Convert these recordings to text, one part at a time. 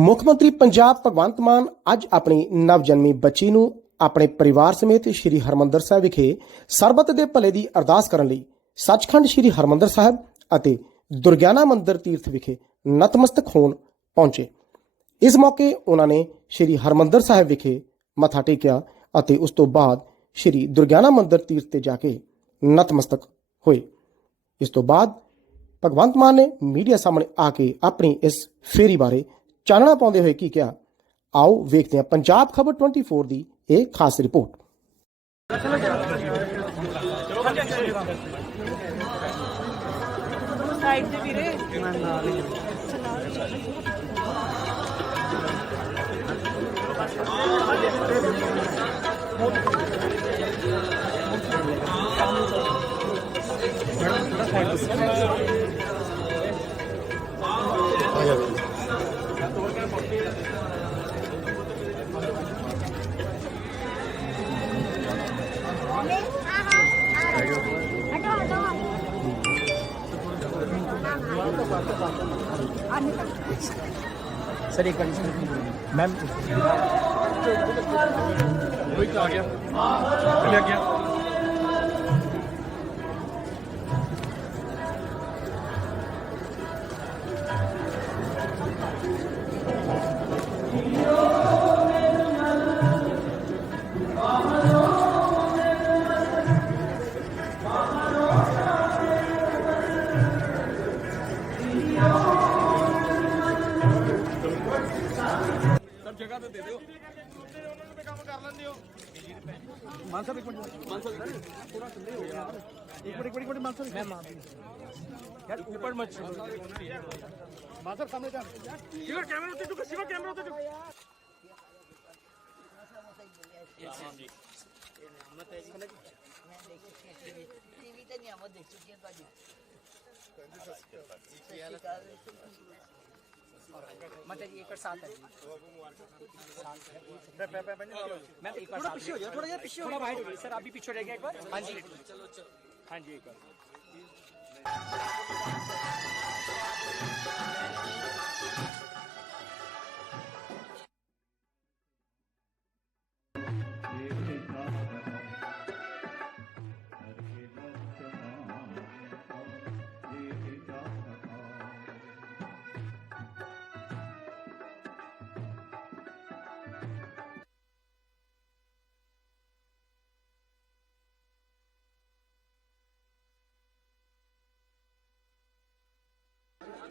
ਮੁੱਖ ਮੰਤਰੀ ਪੰਜਾਬ ਭਗਵੰਤ ਮਾਨ ਅੱਜ ਆਪਣੀ ਨਵਜਨਮੀ ਬੱਚੀ ਨੂੰ ਆਪਣੇ ਪਰਿਵਾਰ ਸਮੇਤ ਸ੍ਰੀ ਹਰਮੰਦਰ ਸਾਹਿਬ ਵਿਖੇ ਸਰਬਤ ਦੇ ਭਲੇ ਦੀ ਅਰਦਾਸ ਕਰਨ ਲਈ ਸੱਚਖੰਡ ਸ੍ਰੀ ਹਰਮੰਦਰ ਸਾਹਿਬ ਅਤੇ ਦੁਰਗਿਆਨਾ ਮੰਦਿਰ ਤੀਰਥ ਵਿਖੇ ਨਤਮਸਤਕ ਹੋਣ ਪਹੁੰਚੇ। ਇਸ ਮੌਕੇ ਉਹਨਾਂ ਨੇ ਸ੍ਰੀ ਹਰਮੰਦਰ ਸਾਹਿਬ ਵਿਖੇ ਮੱਥਾ ਟੇਕਿਆ ਅਤੇ ਉਸ ਤੋਂ ਬਾਅਦ ਸ੍ਰੀ ਦੁਰਗਿਆਨਾ ਮੰਦਿਰ ਤੀਰਥ ਤੇ ਜਾ ਕੇ ਨਤਮਸਤਕ ਹੋਏ। ਇਸ ਤੋਂ ਬਾਅਦ ਭਗਵੰਤ ਮਾਨ ਨੇ ਮੀਡੀਆ ਸਾਹਮਣੇ ਆ ਕੇ ਆਪਣੀ ਇਸ ਫੇਰੀ ਬਾਰੇ ਚਾਨਣਾ ਪਾਉਂਦੇ ਹੋਏ ਕੀ ਕਿਹਾ? ਆਓ ਵੇਖਦੇ ਹਾਂ। ਪੰਜਾਬ ਖਬਰ 24 ਦੀ ਇਹ ਖਾਸ ਰਿਪੋਰਟ। ਸਾਈਡ ਤੇ ਵੀਰੇ। सर एक कंडीशन मैम रोहित आ गया चले आ गया ਜਗ੍ਹਾ ਤੇ ਦੇ ਦਿਓ मान साहब एक मिनट मान साहब थोड़ा ठंडे हो गया एक मिनट एक मिनट एक मिनट मान साहब मैं मान यार ऊपर मत मान साहब सामने जा शिवर कैमरा ਉੱਤੇ ਚੁੱਕ शिवर कैमरा ਉੱਤੇ ਚੁੱਕ टीवी ਤੇ ਨਹੀਂ ਆਮਦ ਦੇਖ ਚੁੱਕੀ मतलब एक और सात है। मैम एक बार पीछे हो जाओ थोड़ा यार पीछे हो जाओ। सर आप भी पीछे रह गए एक बार। हाँ जी। चलो हाँ जी एक बार।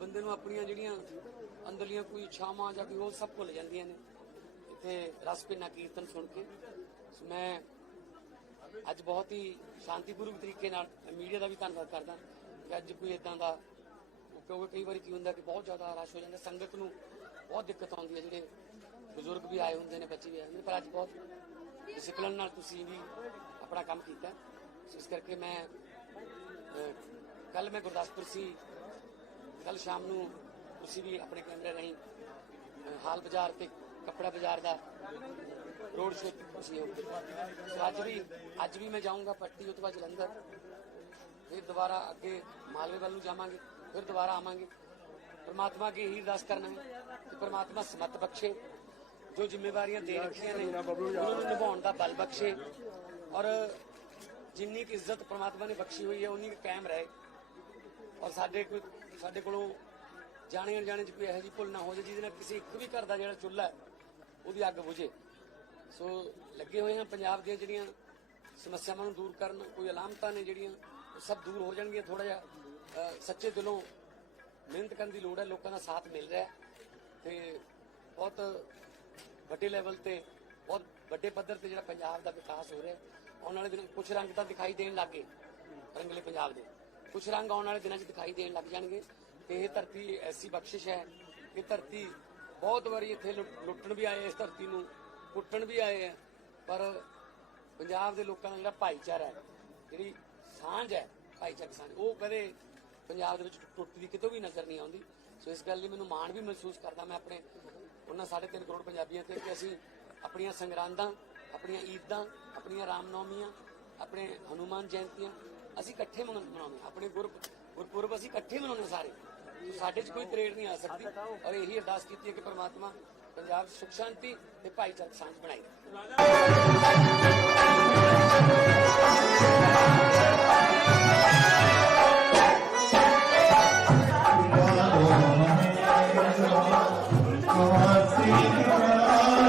ਬੰਦੇ ਨੂੰ ਆਪਣੀਆਂ ਜਿਹੜੀਆਂ ਅੰਦਰਲੀਆਂ ਕੋਈ ਛਾਵਾਂ ਜਾਂ ਕੋਈ ਹੋਰ ਸਭ ਭੁੱਲ ਜਾਂਦੀਆਂ ਨੇ। ਇੱਥੇ ਰਸ ਭਿੰਨਾ ਕੀਰਤਨ ਸੁਣ ਕੇ। ਮੈਂ ਅੱਜ ਬਹੁਤ ਹੀ ਸ਼ਾਂਤੀਪੂਰਵਕ ਤਰੀਕੇ ਨਾਲ ਮੀਡੀਆ ਦਾ ਵੀ ਧੰਨਵਾਦ ਕਰਦਾ ਕਿ ਅੱਜ ਕੋਈ ਇਦਾਂ ਦਾ ਕਿਉਂਕਿ ਕਈ ਵਾਰੀ ਕੀ ਹੁੰਦਾ ਕਿ ਬਹੁਤ ਜ਼ਿਆਦਾ ਰਸ਼ ਹੋ ਜਾਂਦਾ, ਸੰਗਤ ਨੂੰ ਬਹੁਤ ਦਿੱਕਤ ਆਉਂਦੀ ਹੈ। ਜਿਹੜੇ ਬਜ਼ੁਰਗ ਵੀ ਆਏ ਹੁੰਦੇ ਨੇ, ਬੱਚੇ ਵੀ ਆਏ ਹੁੰਦੇ ਨੇ, ਪਰ ਅੱਜ ਬਹੁਤ ਡਿਸਪਲਨ ਨਾਲ ਤੁਸੀਂ ਵੀ ਆਪਣਾ ਕੰਮ ਕੀਤਾ। ਇਸ ਕਰਕੇ ਮੈਂ ਕੱਲ ਮੈਂ ਗੁਰਦਾਸਪੁਰ ਸੀ ਕੱਲ ਸ਼ਾਮ ਨੂੰ ਤੁਸੀਂ ਵੀ ਆਪਣੇ ਕੈਮਰੇ ਰਾਹੀਂ ਹਾਲ ਬਾਜ਼ਾਰ ਤੇ ਕੱਪੜਾ ਬਾਜ਼ਾਰ ਦਾ ਰੋਡ ਸ਼ੋਅ ਤੁਸੀਂ ਹੋ ਅੱਜ ਵੀ ਅੱਜ ਵੀ ਮੈਂ ਜਾਊਂਗਾ ਪੱਟੀ ਉਸ ਤੋਂ ਬਾਅਦ ਜਲੰਧਰ। ਫਿਰ ਦੁਬਾਰਾ ਅੱਗੇ ਮਾਲਵੇ ਵੱਲ ਨੂੰ ਜਾਵਾਂਗੇ, ਫਿਰ ਦੁਬਾਰਾ ਆਵਾਂਗੇ। ਪਰਮਾਤਮਾ ਅੱਗੇ ਇਹੀ ਅਰਦਾਸ ਕਰਨਾ ਹੈ ਕਿ ਪਰਮਾਤਮਾ ਸਮਤ ਬਖਸ਼ੇ, ਜੋ ਜ਼ਿੰਮੇਵਾਰੀਆਂ ਦੇ ਰੱਖੀਆਂ ਨੇ, ਉਹਨਾਂ ਨੂੰ ਨਿਭਾਉਣ ਦਾ ਬਲ ਬਖਸ਼ੇ। ਔਰ ਜਿੰਨੀ ਕੁ ਇੱਜ਼ਤ ਪਰਮਾਤਮਾ ਨੇ ਬਖਸ਼ੀ ਹੋਈ ਹੈ ਉਨੀ ਕੁ ਕਾਇਮ ਰਹੇ। ਔਰ ਸਾਡੇ ਕੋਈ ਸਾਡੇ ਕੋਲੋਂ ਜਾਣੇ ਅਣਜਾਣੇ ਚ ਕੋਈ ਇਹੋ ਜਿਹੀ ਭੁੱਲ ਨਾ ਹੋ ਜਾਏ, ਜਿਹਦੇ ਨਾਲ ਕਿਸੇ ਇੱਕ ਵੀ ਘਰ ਦਾ ਜਿਹੜਾ ਚੁੱਲ੍ਹਾ ਹੈ ਉਹਦੀ ਅੱਗ ਬੁਝੇ। ਸੋ ਲੱਗੇ ਹੋਏ ਹਾਂ ਪੰਜਾਬ ਦੀਆਂ ਜਿਹੜੀਆਂ ਸਮੱਸਿਆਵਾਂ ਨੂੰ ਦੂਰ ਕਰਨ, ਕੋਈ ਅਲਾਮਤਾਂ ਨੇ ਜਿਹੜੀਆਂ, ਉਹ ਸਭ ਦੂਰ ਹੋ ਜਾਣਗੀਆਂ। ਥੋੜਾ ਜਿਹਾ ਸੱਚੇ ਦਿਲੋਂ ਮਿਹਨਤ ਕਰਨ ਦੀ ਲੋੜ ਹੈ, ਲੋਕਾਂ ਦਾ ਸਾਥ ਮਿਲ ਰਿਹਾ ਹੈ। ਤੇ ਬਹੁਤ ਵੱਡੇ ਲੈਵਲ ਤੇ, ਬਹੁਤ ਵੱਡੇ ਪੱਧਰ ਤੇ ਜਿਹੜਾ ਪੰਜਾਬ ਦਾ ਵਿਕਾਸ ਹੋ ਰਿਹਾ ਆਉਣ ਵਾਲੇ ਦਿਨ ਕੁਝ ਰੰਗ ਤਾਂ ਦਿਖਾਈ ਦੇਣ ਲੱਗੇ ਰੰਗਲੇ ਪੰਜਾਬ ਦੇ। ਕੁਝ ਰੰਗ ਆਉਣ ਵਾਲੇ ਦਿਨਾਂ 'ਚ ਦਿਖਾਈ ਦੇਣ ਲੱਗ ਜਾਣਗੇ ਤੇ ਇਹ ਧਰਤੀ ਐਸੀ ਬਖਸ਼ਿਸ਼ ਹੈ ਕਿ ਧਰਤੀ ਬਹੁਤ ਵਾਰੀ ਇੱਥੇ ਲੁੱਟ- ਲੁੱਟਣ ਵੀ ਆਏ ਇਸ ਧਰਤੀ ਨੂੰ, ਕੁੱਟਣ ਵੀ ਆਏ ਹੈ ਪਰ ਪੰਜਾਬ ਦੇ ਲੋਕਾਂ ਦਾ ਜਿਹੜਾ ਭਾਈਚਾਰਾ ਹੈ, ਜਿਹੜੀ ਸਾਂਝ ਹੈ ਭਾਈਚਾਰਕ ਸਾਂਝ, ਉਹ ਕਦੇ ਪੰਜਾਬ ਦੇ ਵਿੱਚ ਟੁੱਟਦੀ ਕਿਤੋਂ ਵੀ ਨਜ਼ਰ ਨਹੀਂ ਆਉਂਦੀ। ਸੋ ਇਸ ਗੱਲ ਲਈ ਮੈਨੂੰ ਮਾਣ ਵੀ ਮਹਿਸੂਸ ਕਰਦਾ ਮੈਂ ਆਪਣੇ ਉਹਨਾਂ 3.5 ਕਰੋੜ ਪੰਜਾਬੀਆਂ ਤੇ ਕਿ ਅਸੀਂ ਆਪਣੀਆਂ ਸੰਗਰਾਂਦਾਂ, ਆਪਣੀਆਂ ਈਦਾਂ, ਆਪਣੀਆਂ ਰਾਮਨੌਮੀਆਂ, ਆਪਣੇ ਹਨੂਮਾਨ ਜਯੰਤੀਆਂ ਅਸੀਂ ਇਕੱਠੇ ਮਨਾ- ਮਨਾਉਂਦੇ ਆਪਣੇ ਗੁਰ ਗੁਰਪੁਰਬ ਅਸੀਂ ਇਕੱਠੇ ਮਨਾਉਂਦੇ ਸਾਰੇ। ਸਾਡੇ 'ਚ ਕੋਈ ਤਰੇੜ ਨਹੀਂ ਆ ਸਕਦੀ। ਔਰ ਇਹੀ ਅਰਦਾਸ ਕੀਤੀ ਹੈ ਕਿ ਪ੍ਰਮਾਤਮਾ ਪੰਜਾਬ 'ਚ ਸੁਖ ਸ਼ਾਂਤੀ ਤੇ ਭਾਈਚਾਰਕ ਸਾਂਝ ਬਣਾਈ।